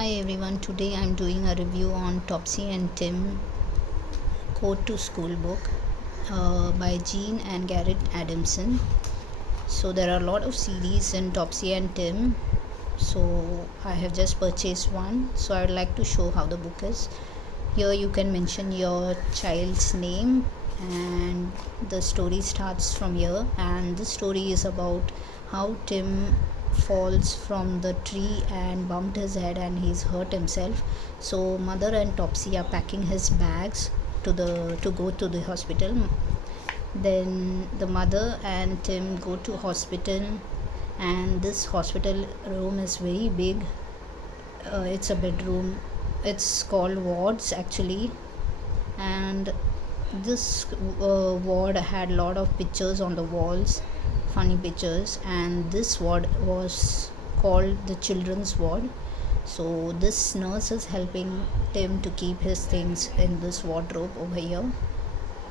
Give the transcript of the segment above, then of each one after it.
Hi everyone, today I'm doing a review on Topsy and Tim Code to School book by Jean and Garrett Adamson. So there are a lot of series in Topsy and Tim. So I have just purchased one. So I would like to show how the book is. Here you can mention your child's name and the story starts from here, and the story is about how Tim falls from the tree and bumped his head and he's hurt himself. So mother and Topsy are packing his bags to go to the hospital. Then the mother and Tim go to hospital, and this hospital room is very big. It's a bedroom. It's called wards actually, and this ward had a lot of pictures on the walls, funny pictures, and this ward was called the children's ward. So this nurse is helping Tim to keep his things in this wardrobe over here.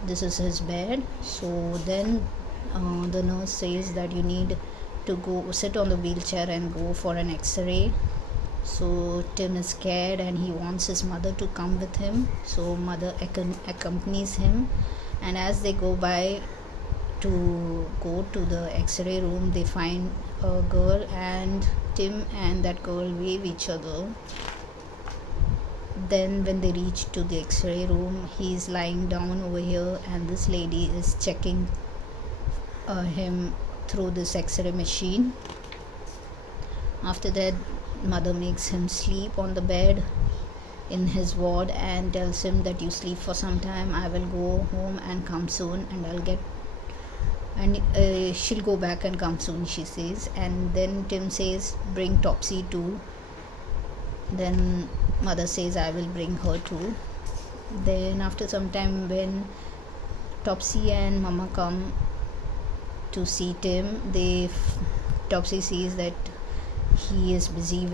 This is his bed. So then the nurse says that you need to go sit on the wheelchair and go for an x-ray. So Tim is scared and he wants his mother to come with him. So mother accompanies him, and as they go by to go to the x-ray room, they find a girl, and Tim and that girl wave each other. Then when they reach to the x-ray room, he's lying down over here, and this lady is checking him through this x-ray machine. After that, mother makes him sleep on the bed in his ward and tells him that you sleep for some time, I will go home and come soon, and I'll get and she'll go back and come soon, she says. And then Tim says bring Topsy too. Then mother says I will bring her too. Then after some time, when Topsy and mama come to see Tim, Topsy sees that Tim is busy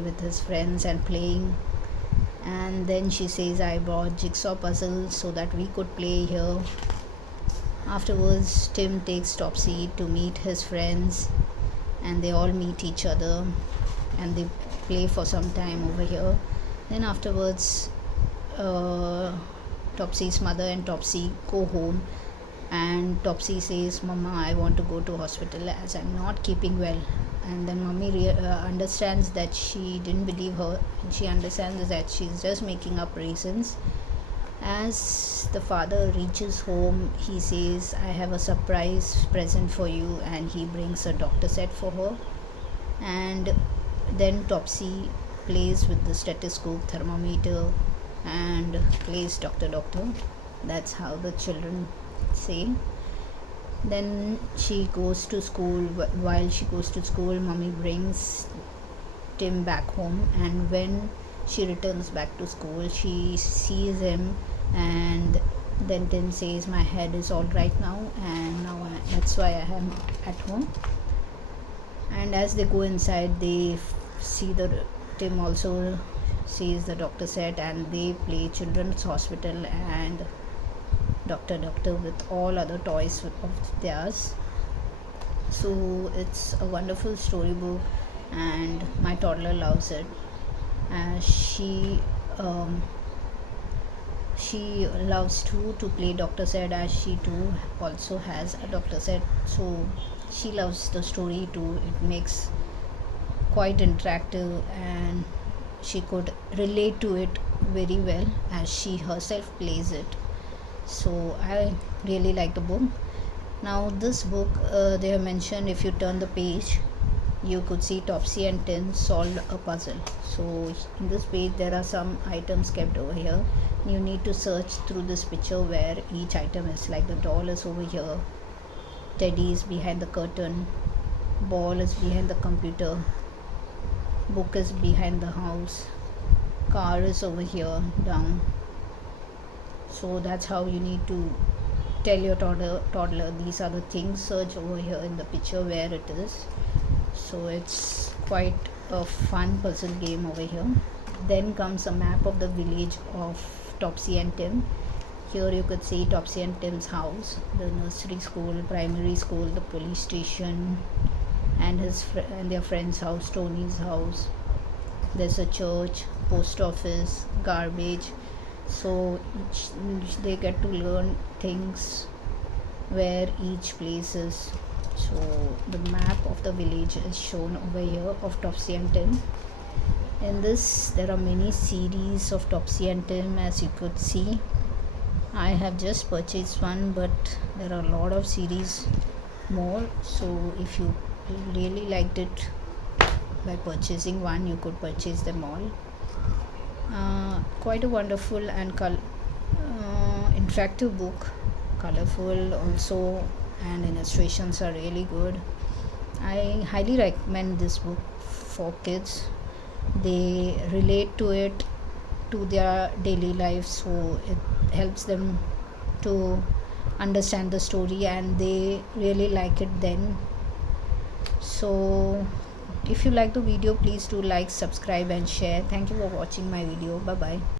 with his friends and playing, and then she says I brought jigsaw puzzles so that we could play here. Afterwards, Tim takes Topsy to meet his friends, and they all meet each other and they play for some time over here. Then afterwards, Topsy's mother and Topsy go home, and Topsy says mama, I want to go to hospital as I'm not keeping well. And then mummy understands that she didn't believe her, and she understands that she's just making up reasons. As the father reaches home, he says I have a surprise present for you, and he brings a doctor set for her. And then Topsy plays with the stethoscope, thermometer, and plays doctor. That's how the children say. Then she goes to school. While she goes to school, mommy brings Tim back home, and when she returns back to school, she sees him, and then Tim says my head is all right now, and now that's why I am at home. And as they go inside, they see the Tim also sees the doctor set, and they play children's hospital and doctor with all other toys of theirs. So it's a wonderful storybook, and my toddler loves it. She loves to play doctor set, as she too also has a doctor set. So she loves the story too. It makes quite interactive, and she could relate to it very well as she herself plays it. So I really like the book. Now this book, they have mentioned if you turn the page, you could see Topsy and Tim solve a puzzle. So in this page there are some items kept over here. You need to search through this picture where each item is. Like the doll is over here, teddy is behind the curtain, ball is behind the computer, book is behind the house, car is over here down. So that's how you need to tell your toddler these are the things. Search over here in the picture where it is. So it's quite a fun puzzle game over here. Then comes a map of the village of Topsy and Tim. Here you could see Topsy and Tim's house, the nursery school, primary school, the police station, and their friend's house, Tony's house. there's a church, post office, garbage. So they get to learn things where each place is. So the map of the village is shown over here of Topsy and Tim. In this there are many series of Topsy and Tim, as you could see. I have just purchased one, but there are a lot of series more. So if you really liked it by purchasing one, you could purchase them all. Quite a wonderful and interactive book, colorful also, and illustrations are really good. I highly recommend this book for kids. They relate to it, to their daily life, so it helps them to understand the story and they really like it then. So if you like the video, please do like, subscribe and share. Thank you for watching my video. Bye bye.